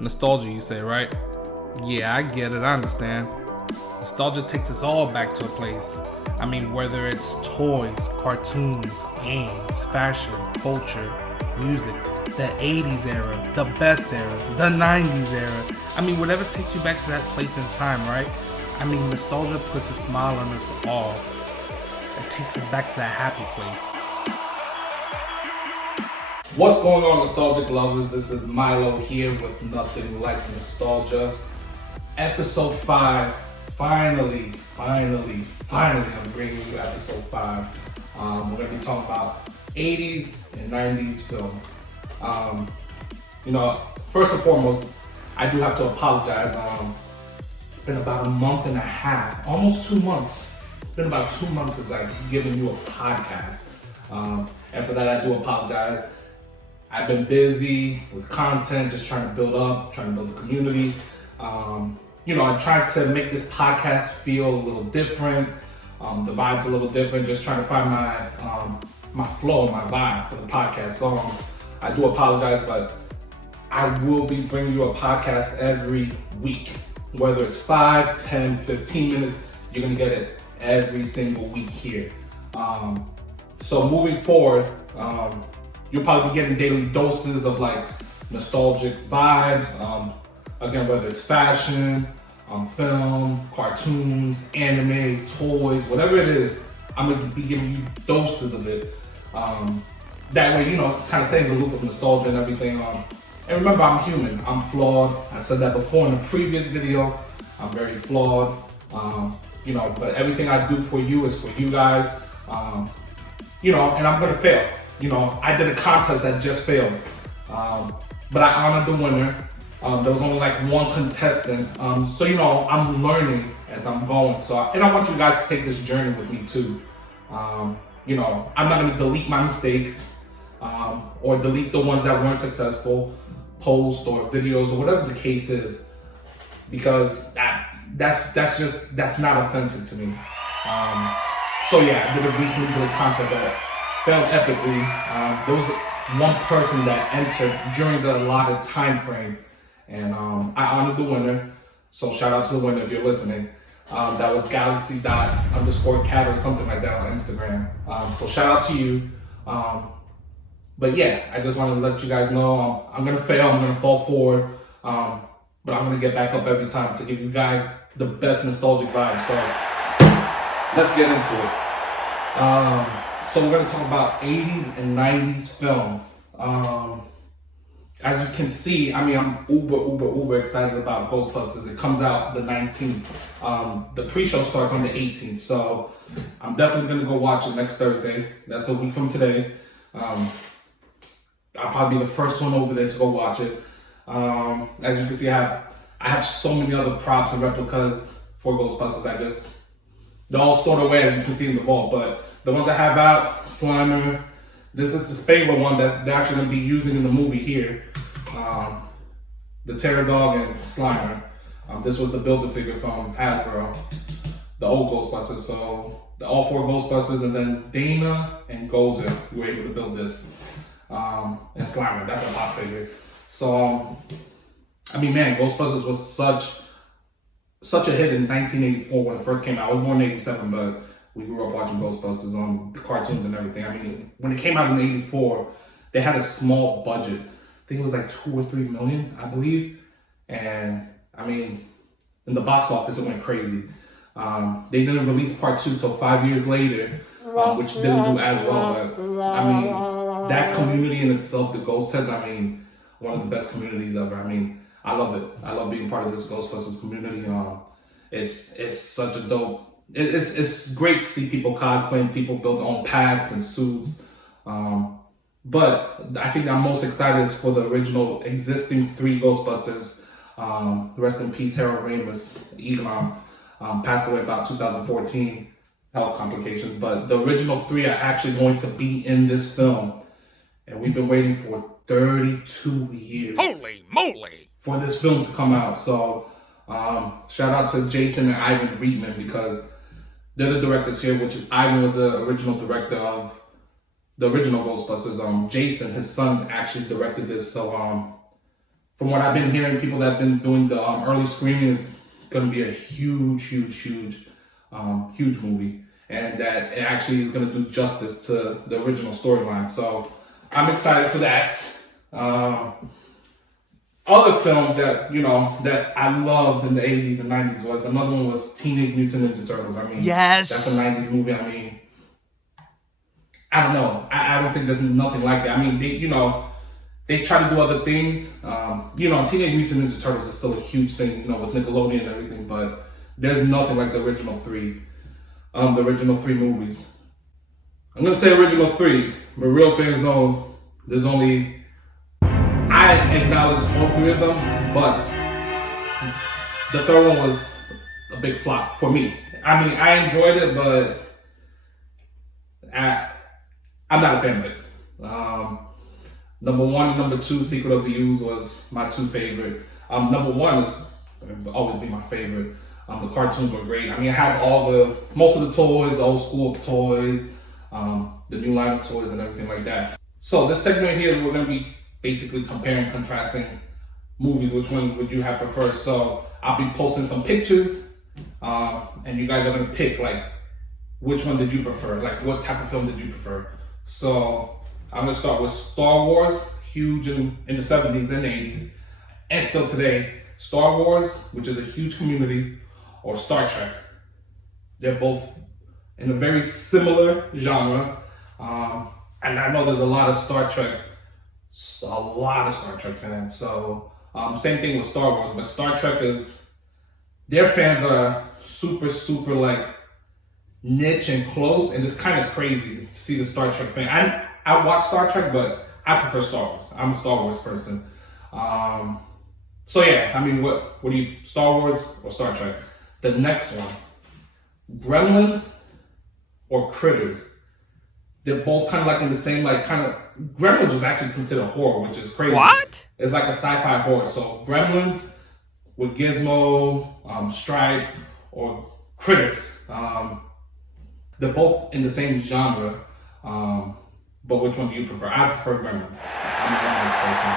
Nostalgia, you say, right? Yeah, I get it, I understand. Nostalgia takes us all back to a place. I mean, whether it's toys, cartoons, games, fashion, culture, music, the 80s era, the best era, the 90s era. I mean, whatever takes you back to that place in time, right? I mean, nostalgia puts a smile on us all. It takes us back to that happy place. What's going on, nostalgic lovers? This is Milo here with Nothing Like Nostalgia. Episode 5. Finally, I'm bringing you episode 5. We're going to be talking about 80s and 90s film. First and foremost, I do have to apologize. It's been about a month and a half, almost 2 months. It's been about 2 months since I've given you a podcast. And for that, I do apologize. I've been busy with content, just trying to build the community. I tried to make this podcast feel a little different. The vibe's a little different, just trying to find my flow, my vibe for the podcast. So I do apologize, but I will be bringing you a podcast every week. Whether it's 5, 10, 15 minutes, you're gonna get it every single week here. So moving forward, you'll probably be getting daily doses of like nostalgic vibes. Again, whether it's fashion, film, cartoons, anime, toys, whatever it is, I'm gonna be giving you doses of it. That way, kind of stay in the loop of nostalgia and everything. And remember, I'm human, I'm flawed. I said that before in the previous video. I'm very flawed. But everything I do for you is for you guys. And I'm gonna fail. I did a contest that just failed. But I honored the winner. There was only like one contestant. So I'm learning as I'm going. And I want you guys to take this journey with me too. I'm not gonna delete my mistakes, or delete the ones that weren't successful, posts or videos or whatever the case is, because that's not authentic to me. I did a recently did a contest that failed epically. There was one person that entered during the allotted time frame, and I honored the winner. So shout out to the winner if you're listening. That was galaxy._cat or something like that on Instagram. So shout out to you. But yeah, I just wanted to let you guys know I'm gonna fail, I'm gonna fall forward, but I'm gonna get back up every time to give you guys the best nostalgic vibe. So let's get into it. So we're gonna talk about 80s and 90s film. As you can see, I'm uber excited about Ghostbusters. It comes out the 19th. The pre-show starts on the 18th, so I'm definitely gonna go watch it next Thursday. That's a week from today. I'll probably be the first one over there to go watch it. As you can see, I have so many other props and replicas for Ghostbusters. They're all stored away, as you can see in the vault. But the ones I have out, Slimer. This is the Spangler one that they're actually going to be using in the movie here. The Terror Dog and Slimer. This was the Build-A-Figure from Hasbro, the old Ghostbusters. So all 4 Ghostbusters, and then Dana and Gozer were able to build this. And Slimer, that's a hot figure. So, Ghostbusters was such a hit in 1984 when it first came out. I was born in 87, but we grew up watching Ghostbusters on the cartoons and everything. When it came out in 84, they had a small budget. I think it was like 2 or 3 million, I believe. And in the box office, it went crazy. They didn't release part 2 till 5 years later, which didn't do as well. But that community in itself, the Ghost Heads, one of the best communities ever. I love it. I love being part of this Ghostbusters community. It's such a dope. It's great to see people cosplaying, people build their own packs and suits. But I think I'm most excited is for the original existing 3 Ghostbusters. Rest in peace, Harold Ramis. Egon passed away about 2014, health complications. But the original 3 are actually going to be in this film. And we've been waiting for 32 years. Holy moly! For this film to come out. So shout out to Jason and Ivan Reitman, because they're the directors here, which Ivan was the original director of the original Ghostbusters. Jason, his son, actually directed this. So from what I've been hearing, people that have been doing the early screening, is going to be a huge movie, and that it actually is going to do justice to the original storyline. So I'm excited for that. Other films that that I loved in the 80s and 90s was another one was Teenage Mutant Ninja Turtles. I mean, yes, that's a 90s movie. I mean, I don't know. I don't think there's nothing like that. I mean, they try to do other things. Teenage Mutant Ninja Turtles is still a huge thing, with Nickelodeon and everything, but there's nothing like the original three movies. I'm gonna say original three, but real fans know there's only. I acknowledge all three of them, but the third one was a big flop for me. I mean, I enjoyed it, but I'm not a fan of it. Number one and number two, Secret of the Ooze, was my two favorite. Number one is always be my favorite. The cartoons were great. I mean, I have most of the toys, the old school toys, the new line of toys and everything like that. So this segment here, we're going to be basically comparing, contrasting movies. Which one would you have preferred? So I'll be posting some pictures, and you guys are going to pick, like, which one did you prefer? Like, what type of film did you prefer? So I'm going to start with Star Wars, huge in the 70s and 80s, and still today. Star Wars, which is a huge community, or Star Trek. They're both in a very similar genre. And I know there's a lot of Star Trek fans. So same thing with Star Wars, but Star Trek their fans are super like niche and close, and it's kind of crazy to see the Star Trek fan. I watch Star Trek, but I prefer Star Wars. I'm a Star Wars person. So yeah, I mean, what do you, Star Wars or Star Trek? The next one, Gremlins or Critters. They're both kind of like in the same, like, kind of, Gremlins was actually considered horror, which is crazy. What? It's like a sci-fi horror. So Gremlins with Gizmo, Stripe, or Critters. They're both in the same genre. But which one do you prefer? I prefer Gremlins. I'm a Gremlins person.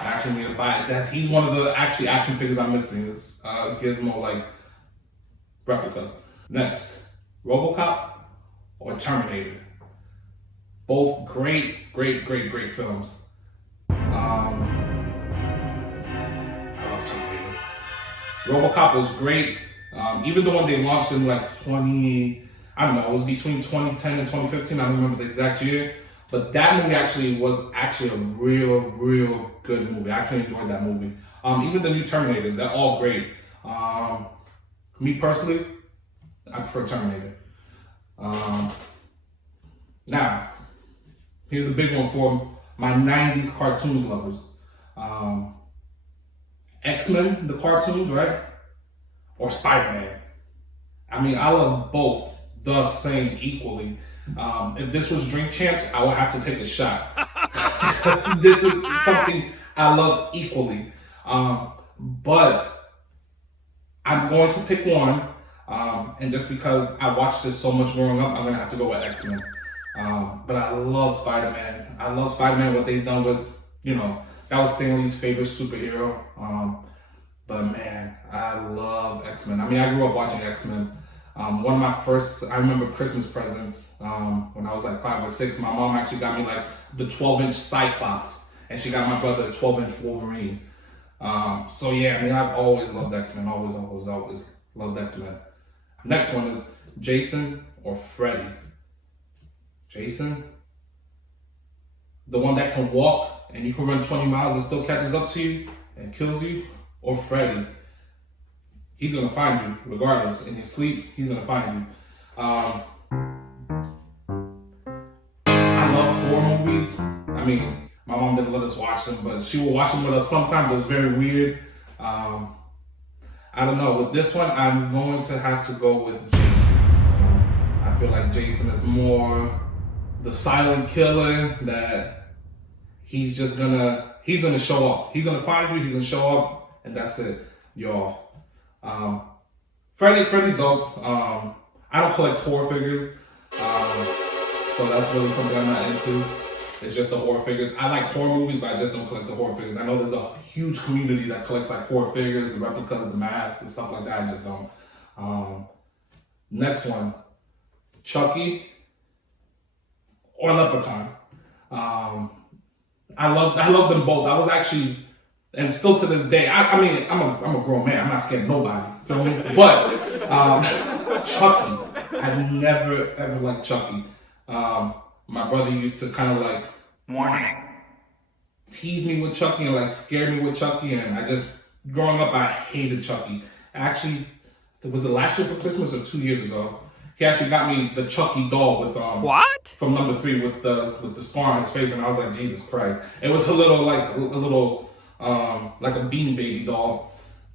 I actually need to buy it. He's one of the action figures I'm missing. This Gizmo like replica. Next, RoboCop or Terminator. Both great films. I love Terminator. RoboCop was great. Even the one they launched in like it was between 2010 and 2015. I don't remember the exact year. But that movie was a real good movie. I actually enjoyed that movie. Even the new Terminators, they're all great. Me personally, I prefer Terminator. Now, here's a big one for my 90s cartoons lovers. X-Men, the cartoons, right? Or Spider-Man. I mean, I love both the same equally. If this was Drink Champs, I would have to take a shot. This is something I love equally. But I'm going to pick one. And just because I watched this so much growing up, I'm going to have to go with X-Men. But I love Spider-Man. I love Spider-Man, what they've done with, that was Stan Lee's favorite superhero. But man, I love X-Men. I mean, I grew up watching X-Men. One of my first, I remember Christmas presents, when I was like 5 or 6, my mom actually got me like the 12-inch Cyclops, and she got my brother a 12-inch Wolverine. So yeah, I mean, I've always loved X-Men, always loved X-Men. Next one is Jason or Freddy. Jason, the one that can walk and you can run 20 miles and still catches up to you and kills you, or Freddy. He's gonna find you regardless. In your sleep, he's gonna find you. I love horror movies. I mean, my mom didn't let us watch them, but she would watch them with us sometimes. It was very weird. I don't know. With this one, I'm going to have to go with Jason. I feel like Jason is more the silent killer that he's gonna show up. He's gonna find you, he's gonna show up, and that's it. You're off. Freddy's dope. I don't collect horror figures, so that's really something I'm not into. It's just the horror figures. I like horror movies, but I just don't collect the horror figures. I know there's a huge community that collects like horror figures, the replicas, the masks, and stuff like that. I just don't. Next one, Chucky or Leprechaun. I love them both. I was actually, and still to this day, I mean, I'm a grown man. I'm not scared of nobody. Feel me? But Chucky, I never ever liked Chucky. My brother used to kind of like warning, tease me with Chucky and like scare me with Chucky, and I just growing up I hated Chucky. Actually, was it last year for Christmas or 2 years ago? He actually got me the Chucky doll with what? From number 3 with the scar on his face, and I was like, Jesus Christ! It was a little like like a Beanie Baby doll,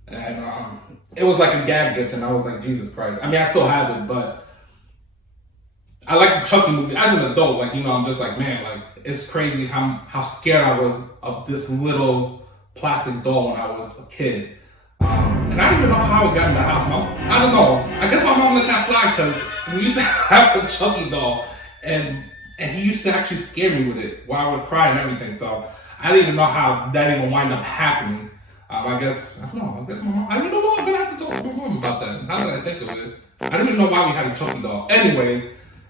and it was like a gag gift, and I was like, Jesus Christ! I mean, I still have it, but I like the Chucky movie as an adult. Like, you know, I'm just like, man, like it's crazy how scared I was of this little plastic doll when I was a kid. And I don't even know how it got in the house. I don't know. I guess my mom let that fly because we used to have a Chucky doll, and he used to actually scare me with it while I would cry and everything. So I didn't even know how that even wound up happening. I guess, I don't know. I guess my mom, you know what? I'm going to have to talk to my mom about that. Now that I think of it. I didn't even know why we had a Chucky doll. Anyways,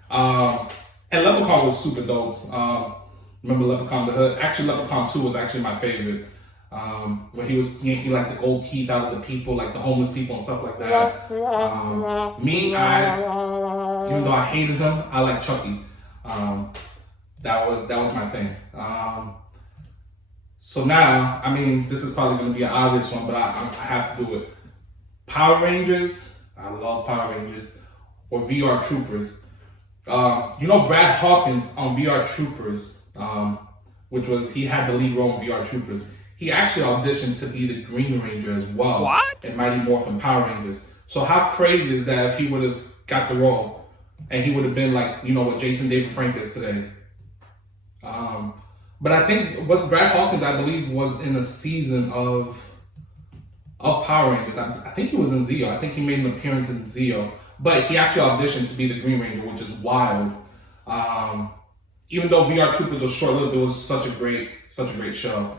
and Leprechaun was super dope. Remember Leprechaun the Hood? Actually, Leprechaun 2 was actually my favorite. Where he was yanking like the gold teeth out of the people, like the homeless people and stuff like that. Even though I hated him, I like Chucky. That was my thing. So now, I mean, this is probably going to be an obvious one, but I have to do it. Power Rangers, I love Power Rangers, or VR Troopers. You know Brad Hawkins on VR Troopers, he had the lead role in VR Troopers. He actually auditioned to be the Green Ranger as well. What? In Mighty Morphin Power Rangers. So how crazy is that if he would have got the role and he would have been like, you know, what Jason David Frank is today. But I think what Brad Hawkins, I believe, was in a season of Power Rangers. I think he was in Zeo. I think he made an appearance in Zeo. But he actually auditioned to be the Green Ranger, which is wild. Even though VR Troopers was short-lived, it was such a great show.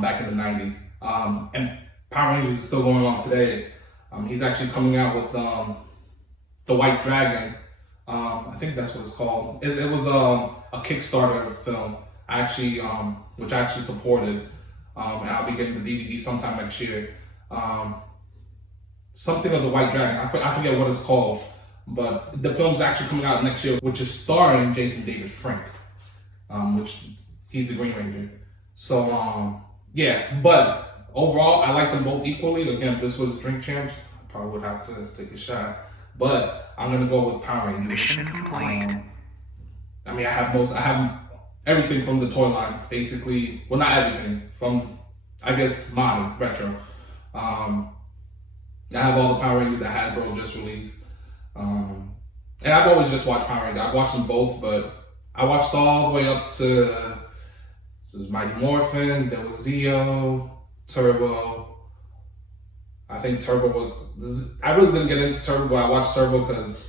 Back in the 90s. And Power Rangers is still going on today. He's actually coming out with the White Dragon. I think that's what it's called. It was a Kickstarter film, which I actually supported. And I'll be getting the DVD sometime next year. Something of the White Dragon. I forget what it's called. But the film's actually coming out next year, which is starring Jason David Frank, which he's the Green Ranger. So, yeah, but overall, I like them both equally. Again, if this was Drink Champs, I probably would have to take a shot. But I'm going to go with Power Rangers. Mission complete. I mean, I have everything from the toy line, basically. Well, not everything. From, I guess, modern, retro. I have all the Power Rangers that Hasbro just released. And I've always just watched Power Rangers. I've watched them both, but I watched all the way up to... So there's Mighty Morphin, there was Zeo, Turbo. I think Turbo was... I really didn't get into Turbo, but I watched Turbo because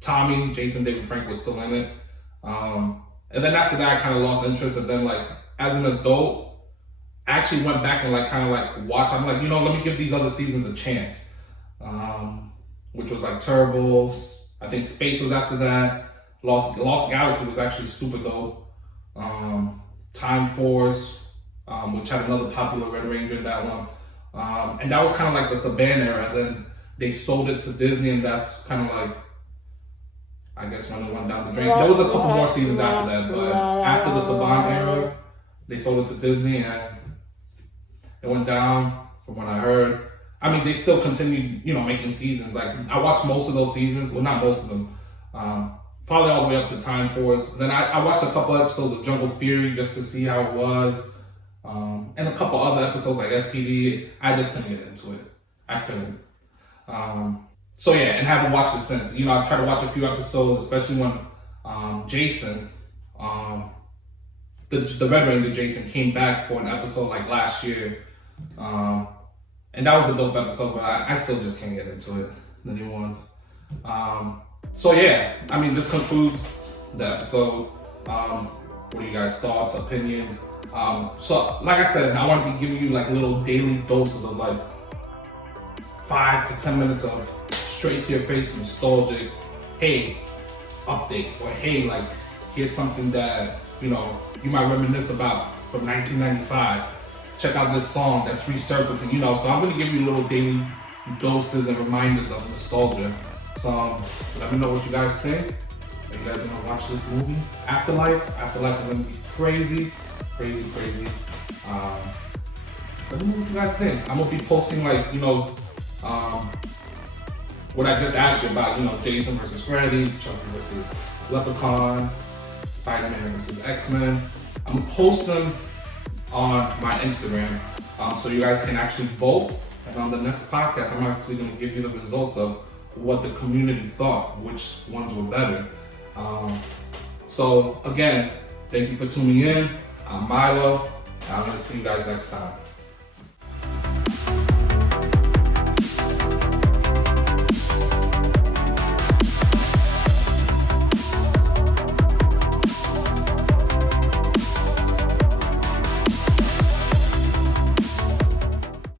Tommy, Jason David Frank, was still in it. And then after that, I kind of lost interest. And then, like, as an adult, I actually went back and, like, kind of, like, watched. I'm like, you know, let me give these other seasons a chance. Which was, like, Turbo. I think Space was after that. Lost Galaxy was actually super dope. Time Force, which had another popular Red Ranger in that one. And that was kind of like the Saban era. Then they sold it to Disney, and that's kind of like, I guess, when it went down the drain. There was a couple more seasons after that, but after the Saban era, they sold it to Disney, and it went down from what I heard. I mean, they still continued, you know, making seasons. Like, I watched most of those seasons. Well, not most of them. Probably all the way up to Time Force. Then I watched a couple episodes of Jungle Fury just to see how it was. And a couple other episodes like SPD. I just couldn't get into it. I couldn't. So yeah, and haven't watched it since. You know, I've tried to watch a few episodes, especially when Jason, the Red Ranger Jason, came back for an episode like last year. And that was a dope episode, but I still just can't get into it, the new ones. So yeah, I mean, this concludes the episode. What are you guys' thoughts, opinions? So like I said, I want to be giving you like little daily doses of like 5 to 10 minutes of straight to your face nostalgic, hey, update, or hey, like here's something that you might reminisce about from 1995. Check out this song that's resurfacing, So I'm gonna give you little daily doses and reminders of nostalgia. So let me know what you guys think. Are you guys gonna watch this movie? Afterlife. Afterlife is gonna be crazy. Let me know what you guys think. I'm gonna be posting like, what I just asked you about, Jason versus Freddy, Chucky versus Leprechaun, Spider-Man versus X-Men. I'm gonna post them on my Instagram, so you guys can actually vote. And on the next podcast, I'm actually gonna give you the results of what the community thought, which ones were better. So again, thank you for tuning in. I'm Milo, and I'm gonna see you guys next time.